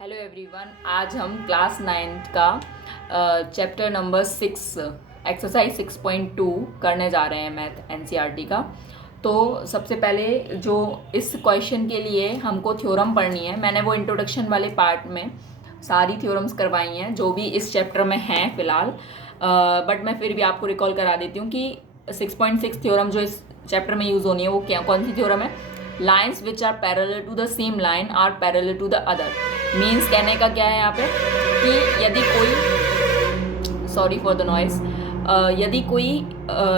Hello everyone, आज हम class 9th का चैप्टर नंबर 6 एक्सरसाइज 6.2 करने जा रहे हैं मैथ एनसीईआरटी का। तो सबसे पहले जो इस क्वेश्चन के लिए हमको थ्योरम पढ़नी है, मैंने वो इंट्रोडक्शन वाले पार्ट में सारी थ्योरम्स करवाई हैं जो भी इस चैप्टर में हैं फ़िलहाल। बट मैं फिर भी आपको रिकॉल करा देती हूँ कि 6.6 थ्योरम जो इस चैप्टर में यूज़ होनी है वो क्या कौन सी थ्योरम है। Lines which are parallel to the same line are parallel to the other. Means कहने का क्या है यहाँ पे कि यदि कोई, सॉरी फॉर द नॉइस, यदि कोई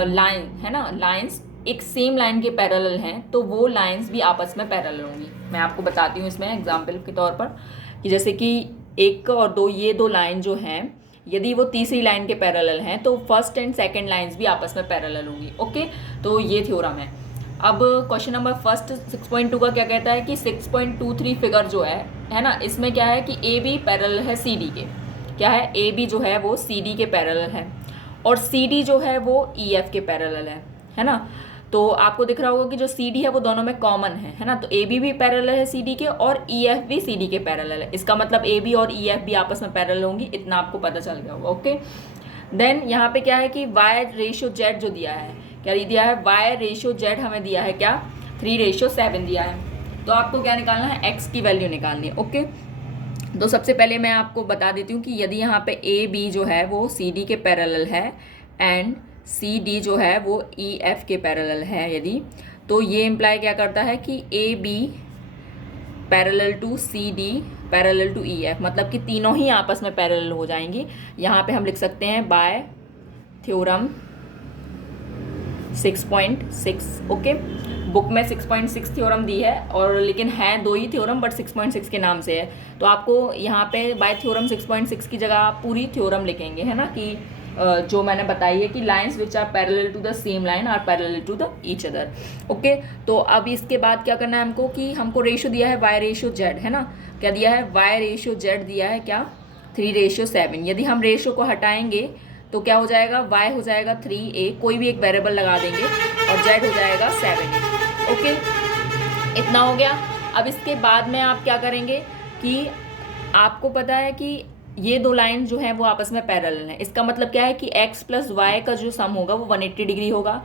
लाइन है ना, लाइंस एक सेम लाइन के पैरेलल हैं तो वो लाइंस भी आपस में पैरेलल होंगी। मैं आपको बताती हूँ इसमें एग्जांपल के तौर पर कि जैसे कि 1 और 2, ये दो लाइन जो हैं यदि वो तीसरी लाइन के पैरेलल हैं तो फर्स्ट एंड सेकंड लाइंस भी आपस में पैरेलल होंगी। ओके, तो ये थ्योरम है। अब क्वेश्चन नंबर फर्स्ट 6.2 का क्या कहता है कि 6.23 फिगर जो है ना, इसमें क्या है कि ए बी पैरेलल है सी डी के। क्या है, ए बी जो है वो सी डी के पैरेलल है और सी डी जो है वो ई एफ के पैरेलल है ना। तो आपको दिख रहा होगा कि जो सी डी है वो दोनों में कॉमन है ना। तो ए बी भी पैरेलल है सी डी के और ई एफ भी सी डी के पैरेलल है। इसका मतलब ए बी और ई एफ भी आपस में पैरेलल होंगी, इतना आपको पता चल गया होगा। ओके, देन यहाँ पे क्या है कि वाई रेशियो जेड जो दिया है, क्या दिया है, वाई रेशियो जेड हमें दिया है क्या, 3:7 दिया है। तो आपको क्या निकालना है, एक्स की वैल्यू निकालनी है। ओके, तो सबसे पहले मैं आपको बता देती हूँ कि यदि यहाँ पे ए बी जो है वो सी डी के पैरेलल है एंड सी डी जो है वो ई एफ के पैरेलल है यदि, तो ये इम्प्लाई क्या करता है कि A B parallel to C D parallel to E F, मतलब कि तीनों ही आपस में पैरेलल हो जाएंगी। यहाँ पे हम लिख सकते हैं बाय थ्योरम 6.6। ओके, बुक में 6.6 थ्योरम दी है और लेकिन है दो ही थ्योरम बट 6.6 के नाम से है। तो आपको यहाँ पे बाय थ्योरम 6.6 की जगह आप पूरी थ्योरम लिखेंगे, है ना, कि जो मैंने बताई है कि lines which are parallel to the same line are parallel to the each other. Okay, तो अब इसके बाद क्या करना है हमको कि हमको रेशियो दिया है वाई रेशियो जेड, है ना। क्या दिया है, वाई रेशियो जेड दिया है क्या, 3:7। यदि हम रेशियो को हटाएंगे तो क्या हो जाएगा, y हो जाएगा 3a, कोई भी एक वेरिएबल लगा देंगे, और z हो जाएगा 7a। ओके, इतना हो गया। अब इसके बाद में आप क्या करेंगे कि आपको पता है कि ये दो लाइन जो हैं वो आपस में पैरेलल हैं। इसका मतलब क्या है कि x प्लस वाई का जो सम होगा वो 180 डिग्री होगा।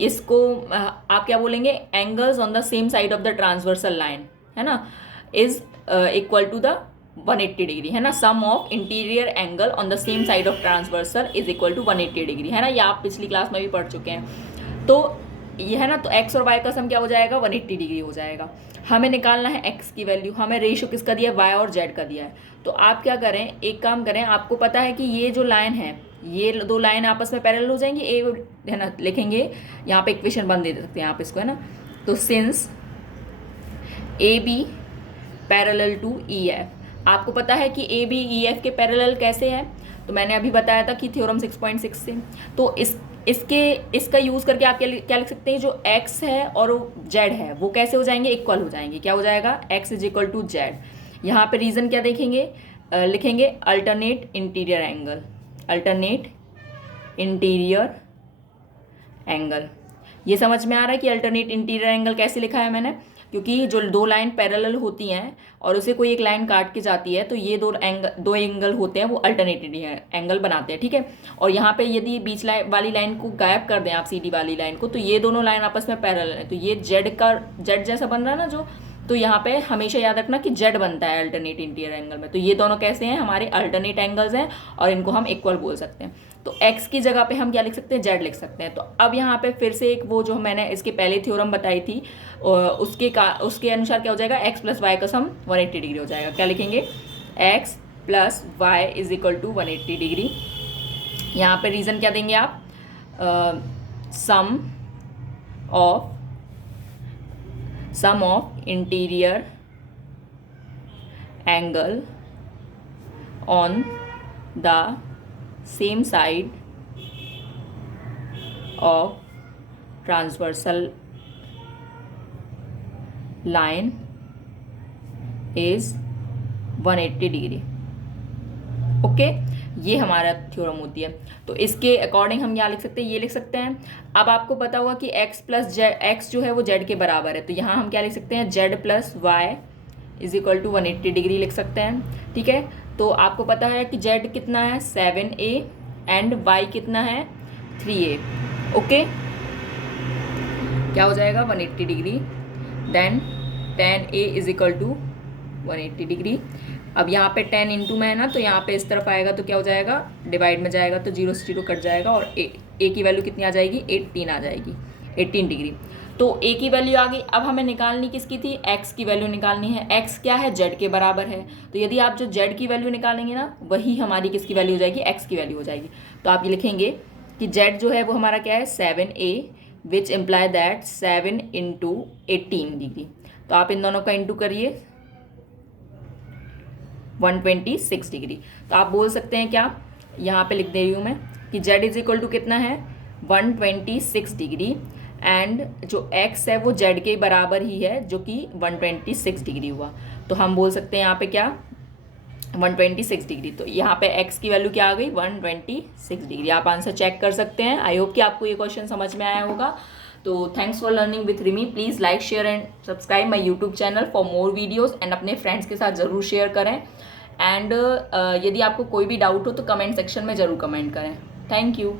इसको आप क्या बोलेंगे, angles on the same side of the transversal line, है ना, is equal to the 180 degree, है ना। Sum of interior angle on the same side of transversal is equal to 180 degree, है ना। ये आप पिछली क्लास में भी पढ़ चुके हैं। तो ये है ना, तो x और y का सम क्या हो जाएगा, 180 डिग्री हो जाएगा। हमें निकालना है x की वैल्यू। हमें रेशियो किसका दिया है, y और z का दिया है। तो आप क्या करें, एक काम करें, आपको पता है कि ये जो लाइन है, ये दो लाइन आपस में पैरेलल हो जाएंगी, ए है ना, लिखेंगे यहाँ पे इक्वेशन बन दे सकते हैं आप इसको, है ना। तो since A B parallel to E F, आपको पता है कि ए बी ई एफ के पैरेलल कैसे है, तो मैंने अभी बताया था कि थ्योरम 6.6 से। तो इसका यूज़ करके आप क्या लिख सकते हैं, जो x है और z है वो कैसे हो जाएंगे, इक्वल हो जाएंगे। क्या हो जाएगा, x is equal to Z. यहाँ पे रीज़न क्या देखेंगे, लिखेंगे alternate interior angle, alternate interior angle. ये समझ में आ रहा है कि अल्टरनेट इंटीरियर एंगल कैसे लिखा है मैंने, क्योंकि जो दो लाइन पैरेलल होती हैं और उसे कोई एक लाइन काट के जाती है तो ये दो एंगल होते हैं वो अल्टरनेट एंगल बनाते हैं, ठीक है। और यहाँ पे यदि बीच वाली लाइन को गायब कर दें आप, सीधी वाली लाइन को, तो ये दोनों लाइन आपस में पैरेलल है। तो ये जेड जैसा बन रहा है ना जो, तो यहाँ पे हमेशा याद रखना कि जेड बनता है अल्टरनेट इंटीरियर एंगल में। तो ये दोनों कैसे हैं, हमारे अल्टरनेट एंगल्स हैं और इनको हम इक्वल बोल सकते हैं। तो x की जगह पे हम क्या लिख सकते हैं, z लिख सकते हैं। तो अब यहाँ पे फिर से एक वो जो मैंने इसके पहले थ्योरम बताई थी उसके अनुसार क्या हो जाएगा, x प्लस वाई का सम 180 डिग्री हो जाएगा। क्या लिखेंगे, x plus Y is equal to 180 degree. यहाँ पे रीज़न क्या देंगे आप, sum of interior angle on the same side of transversal line is 180 degree. Okay, ये हमारा थ्योरम होती है। तो इसके अकॉर्डिंग हम यहाँ लिख सकते हैं, ये लिख सकते हैं। अब आपको पता होगा कि x प्लस जेड, एक्स जो है वो z के बराबर है, तो यहाँ हम क्या लिख सकते हैं, z plus Y is equal to 180 degree लिख सकते हैं, ठीक है। तो आपको पता है कि जेड कितना है 7a एंड वाई कितना है 3a, ओके। क्या हो जाएगा 180 degree, then 10a is equal to 180 degree. अब यहाँ पे 10 इंटू में है ना, तो यहाँ पे इस तरफ आएगा तो क्या हो जाएगा, डिवाइड में जाएगा तो 0 से 0 कट जाएगा और ए की वैल्यू कितनी आ जाएगी 18 आ जाएगी, 18 डिग्री। तो ए की वैल्यू आ गई। अब हमें निकालनी किसकी थी, एक्स की वैल्यू निकालनी है। एक्स क्या है, जेड के बराबर है। तो यदि आप जो जेड की वैल्यू निकालेंगे ना, वही हमारी किसकी वैल्यू हो जाएगी, एक्स की वैल्यू हो जाएगी। तो आप ये लिखेंगे कि जेड जो है वो हमारा क्या है 7a, which imply that 7 into 18 degree. तो आप इन दोनों का इंटू करिए 126 डिग्री। तो आप बोल सकते हैं क्या, यहाँ पे लिख दे रही हूँ मैं कि z इज इक्वल टू कितना है 126 डिग्री, एंड जो x है वो z के बराबर ही है, जो कि 126 डिग्री हुआ। तो हम बोल सकते हैं यहाँ पे क्या 126 डिग्री। तो यहाँ पे x की वैल्यू क्या आ गई 126 डिग्री। आप आंसर चेक कर सकते हैं। आई होप कि आपको ये क्वेश्चन समझ में आया होगा। तो thanks for learning with Rimi. Please like share and subscribe my YouTube channel for more videos, and अपने फ्रेंड्स के साथ ज़रूर शेयर करें। एंड यदि आपको कोई भी डाउट हो तो कमेंट सेक्शन में ज़रूर कमेंट करें। Thank you.